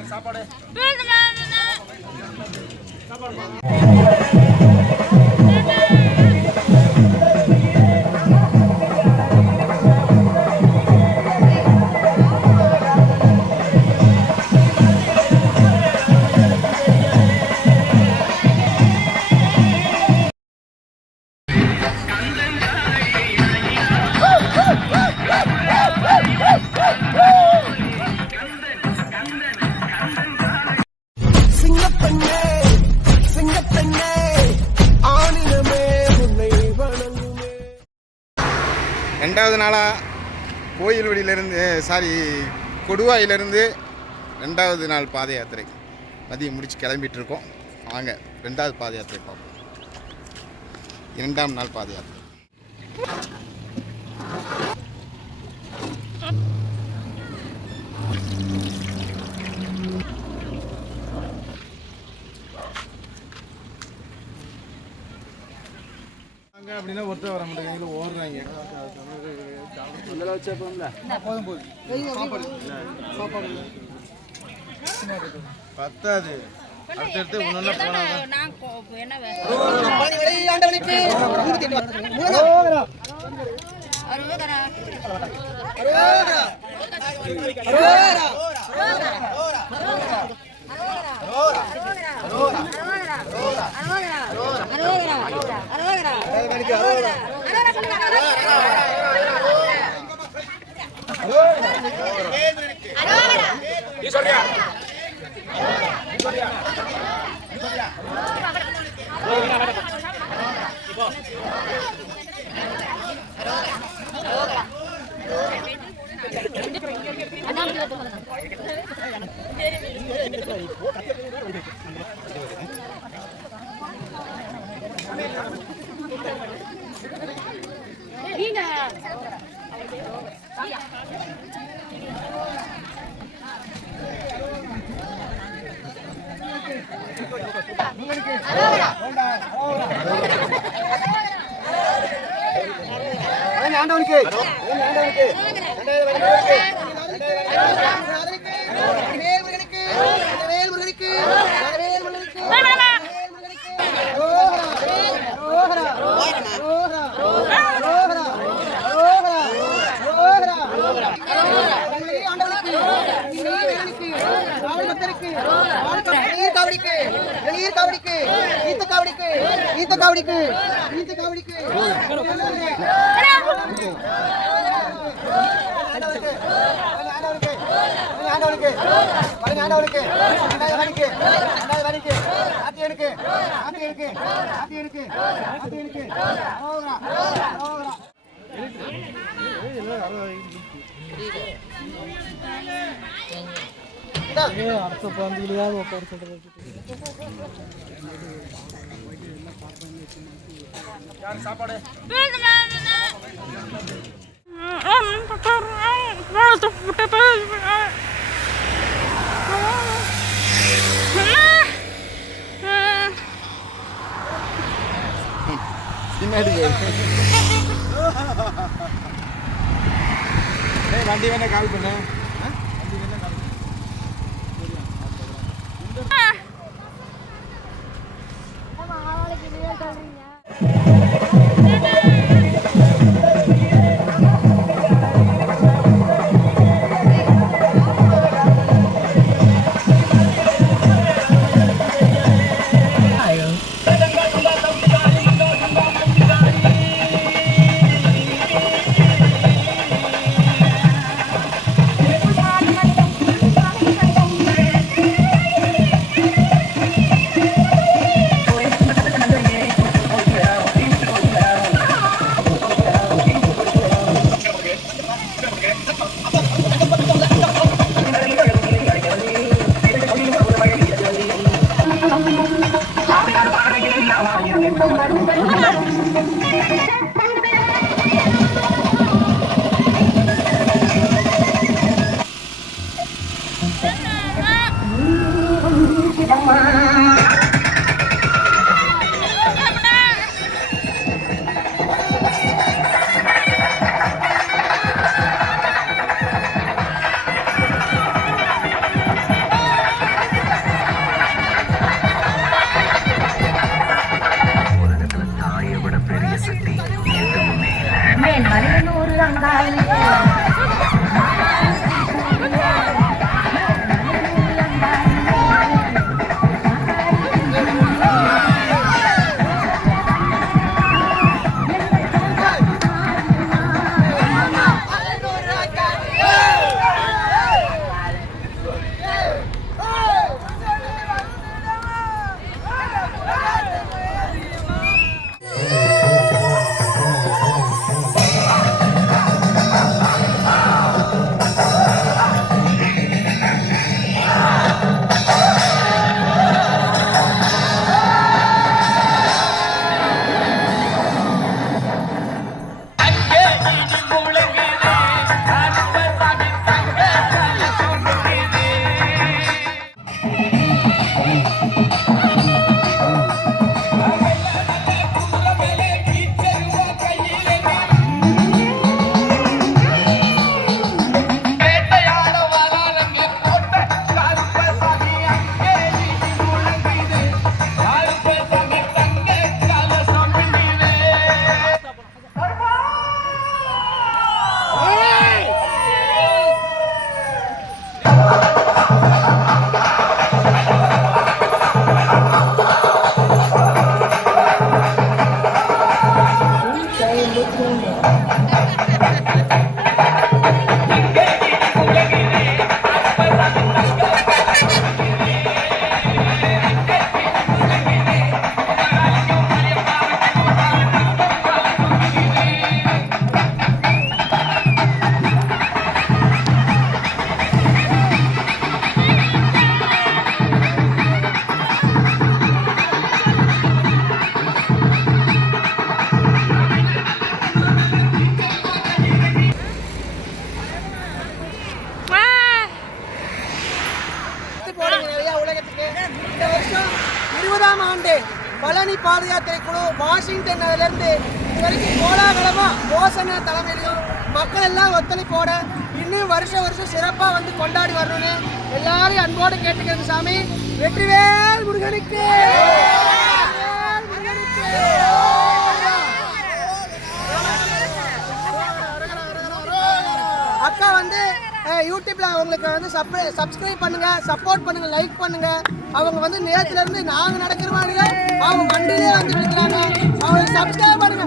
சிங்கப்பெண்ணே நாளாக கோயில்வெளியிலேருந்து சாரி கொடுவாயிலேருந்து ரெண்டாவது நாள் பாத யாத்திரை. மதியம் முடிச்சு கிளம்பிட்டு இருக்கோம் வாங்க ரெண்டாவது பாத யாத்திரை பார்ப்போம். இரண்டாம் நாள் பாத யாத்திரை. அப்படின்னா ஒருத்தர் வர மாட்டேங்க. ஓடுறாங்க. பத்தாது. அடுத்தடுத்து ஒன்று போனாங்க Kisornya. Kisornya. Kisornya. Dina. என்ன வே- அறுபதரா? வெளியீர் வெளியீர் காவடிக்கு ஈத்த காவடிக்கு ஈத்த காவடிக்கு ஈத்த காவடிக்கு. ஆண்டவனுக்கு வணங்க ஆண்டவனுக்கு ஆண்டவனுக்கு வணிக்கு ரெண்டாவது வணிக்கு ஆத்தி எனக்கு ஆத்தி எனக்கு ஆத்தி எனக்கு ஆத்தி எனக்கு ஓவரா ஓவரா அடுத்த பந்திலையாவது உட்கார சொல்றது பின்னாடி ஏய், வண்டி வேணா கால் ஆண்டு பழனி பாத யாத்திரை குழு வாஷிங்டன் இருந்து இது வரைக்கும் கோலாகலமா ஓசன தலைமையிலும் மக்கள் எல்லாம் ஒத்துழைப்போட இன்னும் வருஷம் வருஷம் சிறப்பாக வந்து கொண்டாடி வரணும்னு எல்லாரையும் அன்போடு கேட்டுக்கிறது சாமி. வெற்றிவேல் முருகனுக்கு. அக்கா வந்து யூடியூப்பில் யூடியூப்ல அவங்களுக்கு வந்து சப்ஸ்கிரைப் பண்ணுங்க சப்போர்ட் பண்ணுங்க லைக் பண்ணுங்க. அவங்க வந்து நேரத்துல இருந்து நாங்க நடக்கிற மாதிரி அவங்க வண்டியிலே வந்து இருக்காங்க அவங்களுக்கு சப்ஸ்கிரைப் பண்ணுங்க.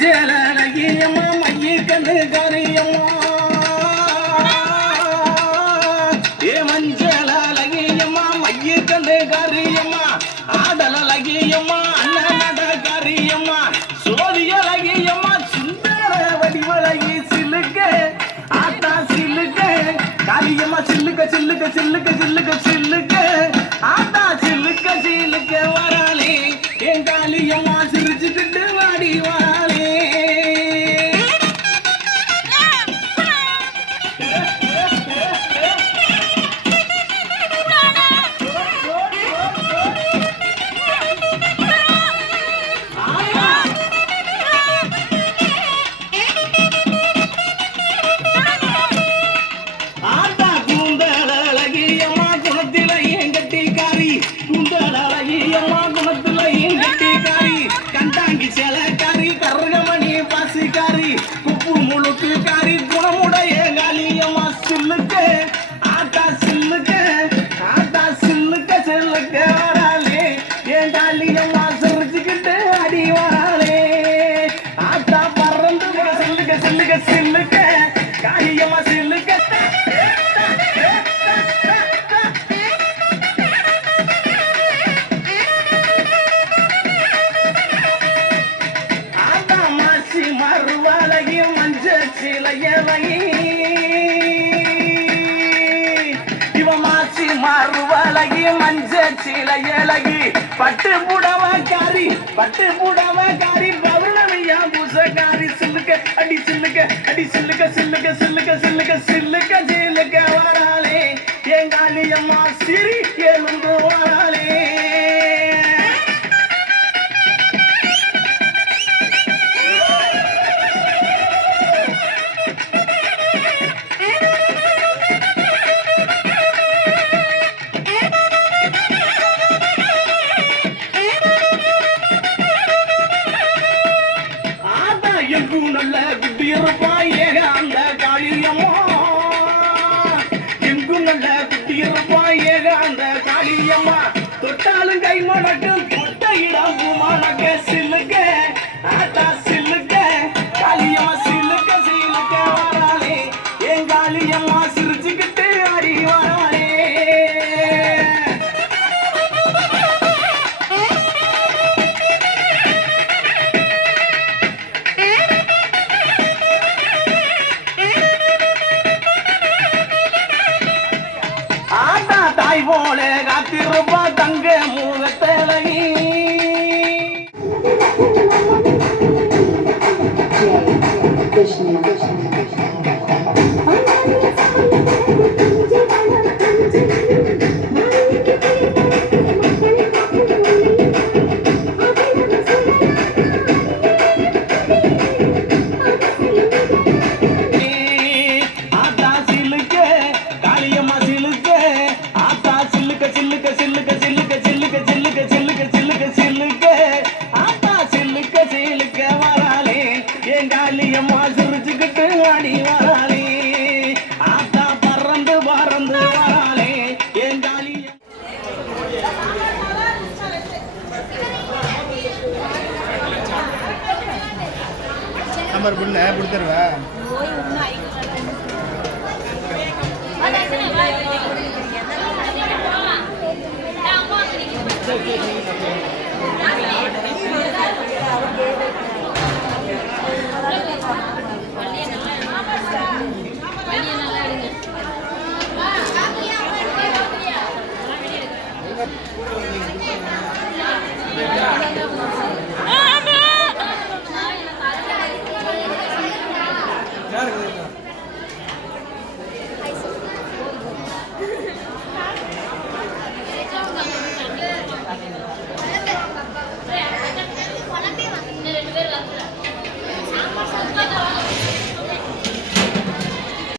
மஞ்சள் அழகியம்மா மைய கண்ணு கரையம்மா. ஏ மஞ்சள் அழகியம்மா மைய கண்ணு காரியம்மா. ஆடல் அழகியம்மா அண்ணன் நட காரியம்மா. சோதி அழகியம்மா சுந்தர வடிவழகி சிலுக்க ஆட்டா சிலுக்க கரியம்மா சில்லுக்க சில்லுக்க சில்லுக்க சில்லுக்க சில்லுக்க ஆட்டா சில்லுக்க சில்லுக்க வர பட்டு பூடாம காரி பௌர்ணமியா பூச காரி சில்லுக்க அடி சில்லுக்க அடி சில்லுக்க சில்லுக்க சில்லுக்க சில்லுக்க. tierra para llegar. தாய் போல காத்திருப்பா தங்க முகத்தலகி ஆத்தா சில்லுக்க சில்லுக்க சில்லுக்க சில்லுக்க ஆத்தா சில்லுக்க சில்லுக்க வராளே. என் காளியம்மா சிரிச்சுக்கிட்டு ஆடி வராளே. ஆத்தா பறந்து பறந்து வராளே. என் காளியம் நம்பர் பண்ண கொடுத்துருவா